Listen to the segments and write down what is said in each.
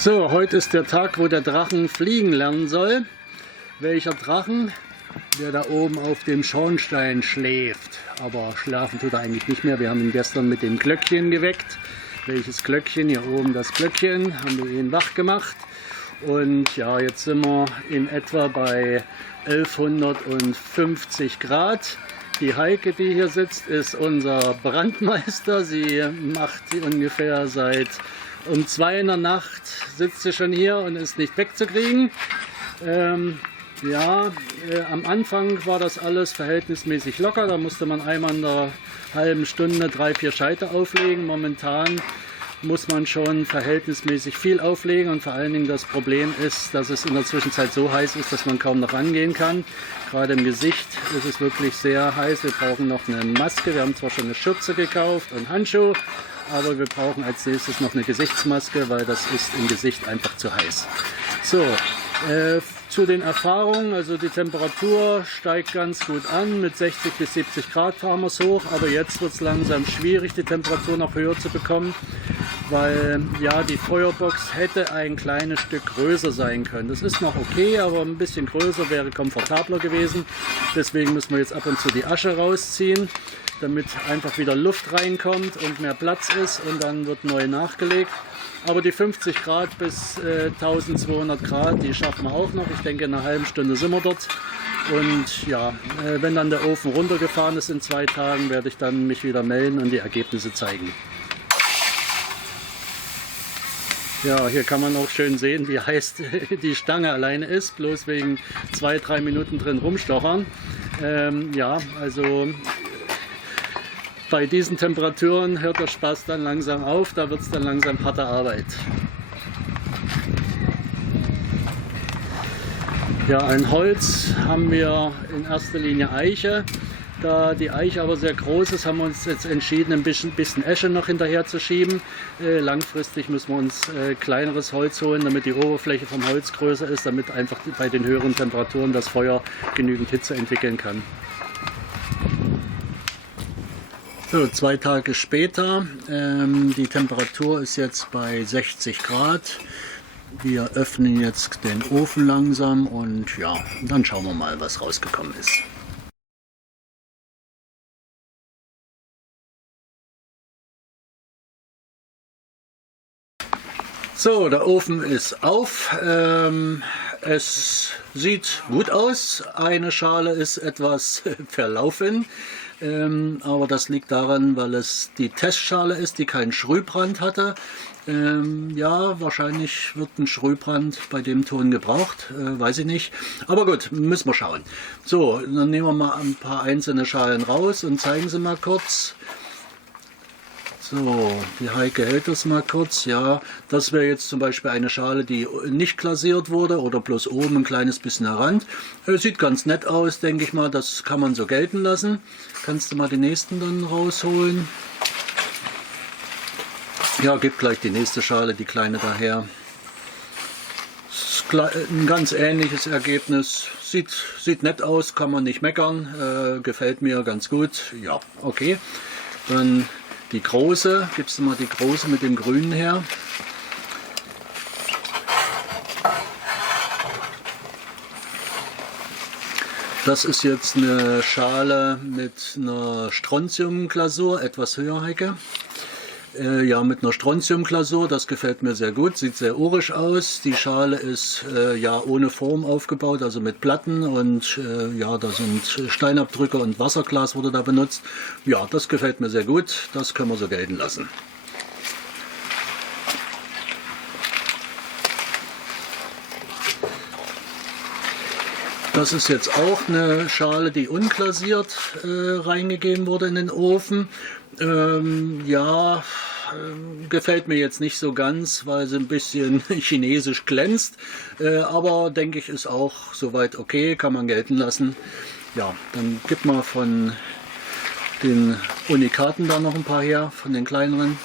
So, heute ist der Tag, wo der Drachen fliegen lernen soll. Welcher Drachen? Der da oben auf dem Schornstein schläft. Aber schlafen tut er eigentlich nicht mehr. Wir haben ihn gestern mit dem Glöckchen geweckt. Welches Glöckchen? Hier oben das Glöckchen. Haben wir ihn wach gemacht. Und ja, jetzt sind wir in etwa bei 1150 Grad. Die Heike, die hier sitzt, ist unser Brandmeister. Sie macht ungefähr seit um 2 in der Nacht, sitzt sie schon hier und ist nicht wegzukriegen. Am Anfang war das alles verhältnismäßig locker. Da musste man einmal in der halben Stunde 3, 4 Scheite auflegen. Momentan muss man schon verhältnismäßig viel auflegen, und vor allen Dingen das Problem ist, dass es in der Zwischenzeit so heiß ist, dass man kaum noch rangehen kann. Gerade im Gesicht ist es wirklich sehr heiß. Wir brauchen noch eine Maske. Wir haben zwar schon eine Schürze gekauft und Handschuhe, aber wir brauchen als nächstes noch eine Gesichtsmaske, weil das ist im Gesicht einfach zu heiß. So, zu den Erfahrungen, also die Temperatur steigt ganz gut an, mit 60 bis 70 Grad fahren wir es hoch, aber jetzt wird es langsam schwierig, die Temperatur noch höher zu bekommen, weil ja, die Feuerbox hätte ein kleines Stück größer sein können. Das ist noch okay, aber ein bisschen größer wäre komfortabler gewesen. Deswegen müssen wir jetzt ab und zu die Asche rausziehen, damit einfach wieder Luft reinkommt und mehr Platz ist, und dann wird neu nachgelegt. Aber die 50 Grad bis 1200 Grad, die schaffen wir auch noch. Ich denke, in einer halben Stunde sind wir dort. Und ja, wenn dann der Ofen runtergefahren ist in 2 Tagen, werde ich dann mich wieder melden und die Ergebnisse zeigen. Ja, hier kann man auch schön sehen, wie heiß die Stange alleine ist, bloß wegen 2, 3 Minuten drin rumstochern. Bei diesen Temperaturen hört der Spaß dann langsam auf, da wird es dann langsam harte Arbeit. Ja, ein Holz haben wir in erster Linie Eiche. Da die Eiche aber sehr groß ist, haben wir uns jetzt entschieden, ein bisschen Esche noch hinterher zu schieben. Langfristig müssen wir uns kleineres Holz holen, damit die Oberfläche vom Holz größer ist, damit einfach bei den höheren Temperaturen das Feuer genügend Hitze entwickeln kann. So, 2 Tage später, die Temperatur ist jetzt bei 60 Grad. Wir öffnen jetzt den Ofen langsam und ja, dann schauen wir mal, was rausgekommen ist. So, der Ofen ist auf. Es sieht gut aus. Eine Schale ist etwas verlaufen. Aber das liegt daran, weil es die Testschale ist, die keinen Sprühbrand hatte. Ja, wahrscheinlich wird ein Sprühbrand bei dem Ton gebraucht, weiß ich nicht. Aber gut, müssen wir schauen. So, dann nehmen wir mal ein paar einzelne Schalen raus und zeigen sie mal kurz. So, die Heike hält das mal kurz. Ja, das wäre jetzt zum Beispiel eine Schale, die nicht glasiert wurde oder bloß oben ein kleines bisschen der Rand. Sieht ganz nett aus, denke ich mal. Das kann man so gelten lassen. Kannst du mal die nächsten dann rausholen? Ja, gib gleich die nächste Schale, die kleine daher. Ein ganz ähnliches Ergebnis. Sieht nett aus, kann man nicht meckern. Gefällt mir ganz gut. Ja, okay. Dann die große, gibst du mal die große mit dem grünen her. Das ist jetzt eine Schale mit einer Strontiumglasur, etwas höher, Heike. Ja, mit einer Strontiumglasur, das gefällt mir sehr gut, sieht sehr urisch aus. Die Schale ist ja ohne Form aufgebaut, also mit Platten, und ja, da sind Steinabdrücke und Wasserglas wurde da benutzt. Ja, das gefällt mir sehr gut, das können wir so gelten lassen. Das ist jetzt auch eine Schale, die unglasiert reingegeben wurde in den Ofen. Ja, gefällt mir jetzt nicht so ganz, weil sie ein bisschen chinesisch glänzt. Aber denke ich, ist auch soweit okay, kann man gelten lassen. Ja, dann gib mal von den Unikaten da noch ein paar her, von den kleineren.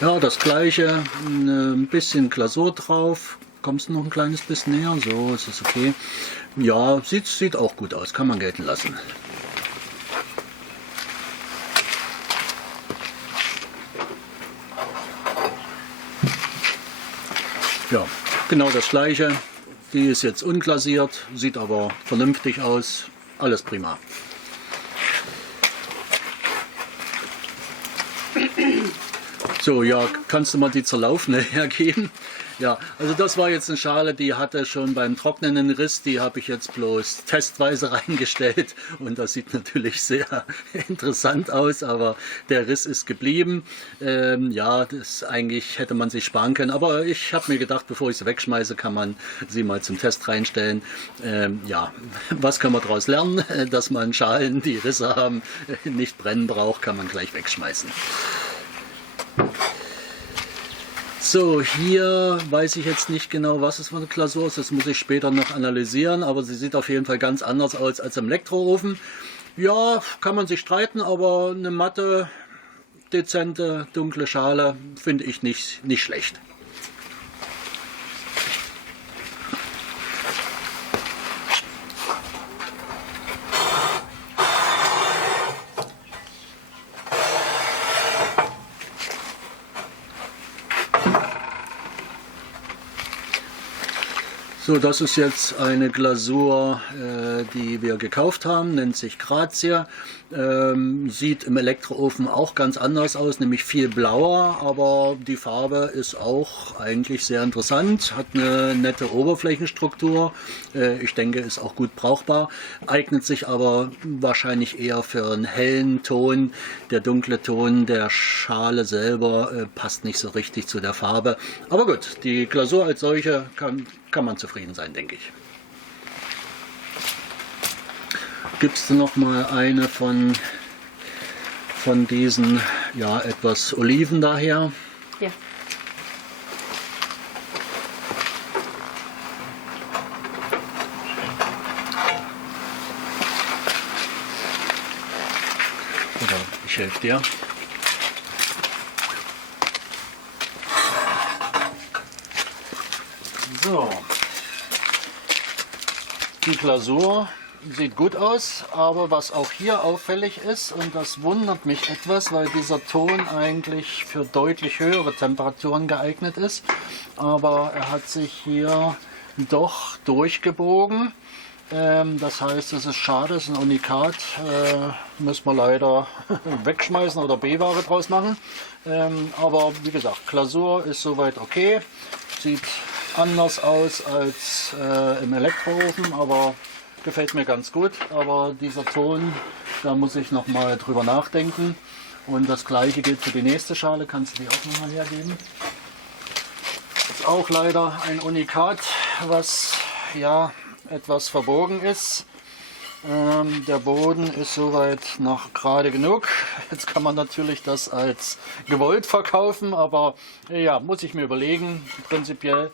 Ja, das gleiche, ein bisschen Glasur drauf. Kommst du noch ein kleines bisschen näher? So, ist es okay. Ja, sieht auch gut aus, kann man gelten lassen. Ja, genau das gleiche. Die ist jetzt unglasiert, sieht aber vernünftig aus. Alles prima. So, ja, kannst du mal die zerlaufene hergeben? Ja, also das war jetzt eine Schale, die hatte schon beim Trocknen einen Riss, die habe ich jetzt bloß testweise reingestellt und das sieht natürlich sehr interessant aus, aber der Riss ist geblieben. Ja, das eigentlich hätte man sich sparen können, aber ich habe mir gedacht, bevor ich sie wegschmeiße, kann man sie mal zum Test reinstellen. Ja, was kann man daraus lernen? Dass man Schalen, die Risse haben, nicht brennen braucht, kann man gleich wegschmeißen. So, hier weiß ich jetzt nicht genau, was es für eine Glasur ist. Das muss ich später noch analysieren, aber sie sieht auf jeden Fall ganz anders aus als im Elektroofen. Ja, kann man sich streiten, aber eine matte, dezente, dunkle Schale finde ich nicht schlecht. So, das ist jetzt eine Glasur, die wir gekauft haben, nennt sich Grazie. Sieht im Elektroofen auch ganz anders aus, nämlich viel blauer, aber die Farbe ist auch eigentlich sehr interessant, hat eine nette Oberflächenstruktur. Ich denke, ist auch gut brauchbar, eignet sich aber wahrscheinlich eher für einen hellen Ton. Der dunkle Ton der Schale selber passt nicht so richtig zu der Farbe. Aber gut, die Glasur als solche kann man zufrieden sein, denke ich. Gibt es noch mal eine von diesen, ja, etwas Oliven daher? Ja. Oder ich helfe dir. So, die Glasur sieht gut aus, aber was auch hier auffällig ist, und das wundert mich etwas, weil dieser Ton eigentlich für deutlich höhere Temperaturen geeignet ist, aber er hat sich hier doch durchgebogen. Das heißt, es ist schade, es ist ein Unikat, müssen wir leider wegschmeißen oder B-Ware draus machen. Aber wie gesagt, Glasur ist soweit okay, sieht anders aus als im Elektroofen, aber gefällt mir ganz gut. Aber dieser Ton, da muss ich noch mal drüber nachdenken. Und das gleiche gilt für die nächste Schale, kannst du die auch noch mal hergeben. Ist auch leider ein Unikat, was ja etwas verbogen ist. Der Boden ist soweit noch gerade genug. Jetzt kann man natürlich das als gewollt verkaufen, aber ja, muss ich mir überlegen. Prinzipiell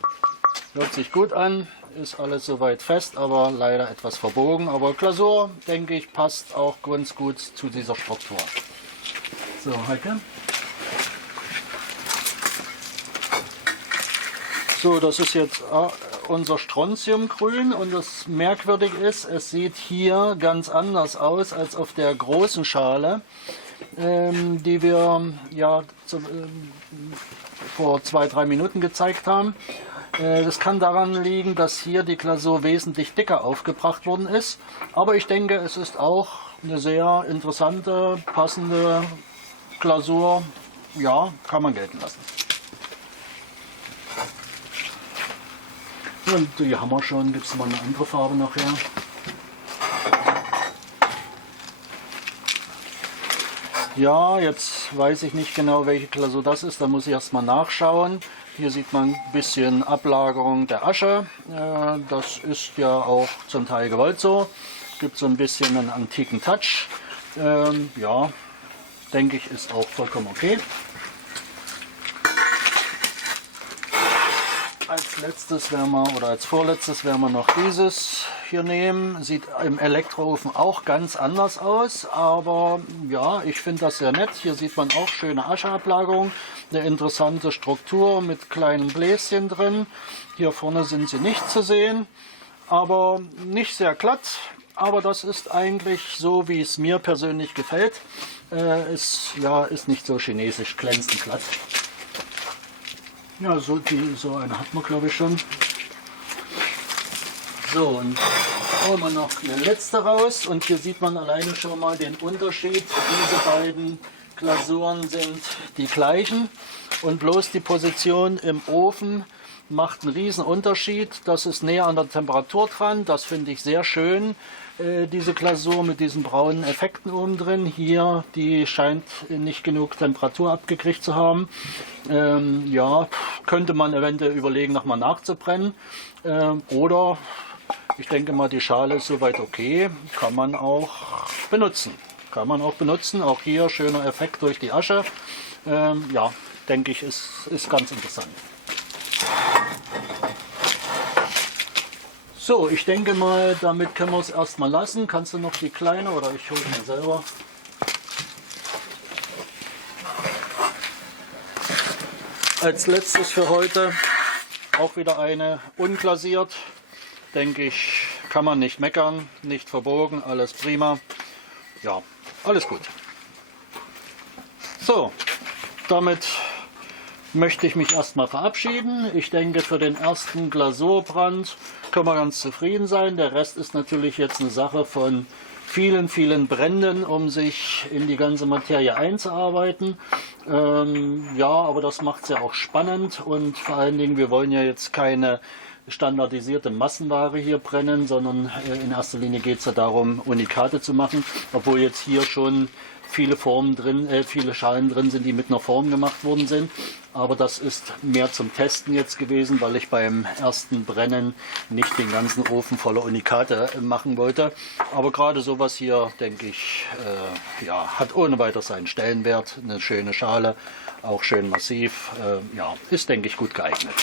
hört sich gut an, ist alles soweit fest, aber leider etwas verbogen. Aber Glasur, denke ich, passt auch ganz gut zu dieser Struktur. So, Heike. So, das ist jetzt unser Strontiumgrün und das Merkwürdige ist, es sieht hier ganz anders aus als auf der großen Schale, die wir ja vor 2-3 Minuten gezeigt haben. Das kann daran liegen, dass hier die Glasur wesentlich dicker aufgebracht worden ist, aber ich denke, es ist auch eine sehr interessante, passende Glasur, ja, kann man gelten lassen. Und die haben wir schon, gibt es mal eine andere Farbe nachher. Ja, jetzt weiß ich nicht genau, welche Glasur das ist, da muss ich erstmal nachschauen. Hier sieht man ein bisschen Ablagerung der Asche, das ist ja auch zum Teil gewollt so. Gibt so ein bisschen einen antiken Touch, ja, denke ich, ist auch vollkommen okay. Als letztes werden wir, oder als vorletztes werden wir noch dieses hier nehmen. Sieht im Elektroofen auch ganz anders aus, aber ja, ich finde das sehr nett. Hier sieht man auch schöne Ascheablagerung, eine interessante Struktur mit kleinen Bläschen drin. Hier vorne sind sie nicht zu sehen, aber nicht sehr glatt. Aber das ist eigentlich so, wie es mir persönlich gefällt. Ist nicht so chinesisch glänzend glatt. Ja, so eine hat man, glaube ich, schon. So, und holen wir noch eine letzte raus. Und hier sieht man alleine schon mal den Unterschied. Diese beiden Glasuren sind die gleichen. Und bloß die Position im Ofen macht einen riesen Unterschied. Das ist näher an der Temperatur dran. Das finde ich sehr schön. Diese Glasur mit diesen braunen Effekten oben drin. Hier, die scheint nicht genug Temperatur abgekriegt zu haben. Ja, könnte man eventuell überlegen, nochmal nachzubrennen. Oder, ich denke mal, die Schale ist soweit okay. Kann man auch benutzen. Auch hier schöner Effekt durch die Asche. Ja, denke ich, ist ganz interessant. So, ich denke mal, damit können wir es erstmal lassen. Kannst du noch die kleine oder ich hole mir selber. Als letztes für heute auch wieder eine unglasiert. Denke ich, kann man nicht meckern, nicht verbogen, alles prima. Ja, alles gut. So, damit möchte ich mich erstmal verabschieden. Ich denke, für den ersten Glasurbrand können wir ganz zufrieden sein. Der Rest ist natürlich jetzt eine Sache von vielen, vielen Bränden, um sich in die ganze Materie einzuarbeiten. Ja, aber das macht es ja auch spannend und vor allen Dingen, wir wollen ja jetzt keine standardisierte Massenware hier brennen, sondern in erster Linie geht es ja darum, Unikate zu machen, obwohl jetzt hier schon viele Formen drin, viele Schalen drin sind, die mit einer Form gemacht worden sind. Aber das ist mehr zum Testen jetzt gewesen, weil ich beim ersten Brennen nicht den ganzen Ofen voller Unikate machen wollte. Aber gerade sowas hier, denke ich, ja, hat ohne weiteres seinen Stellenwert. Eine schöne Schale, auch schön massiv. Ja, ist, denke ich, gut geeignet.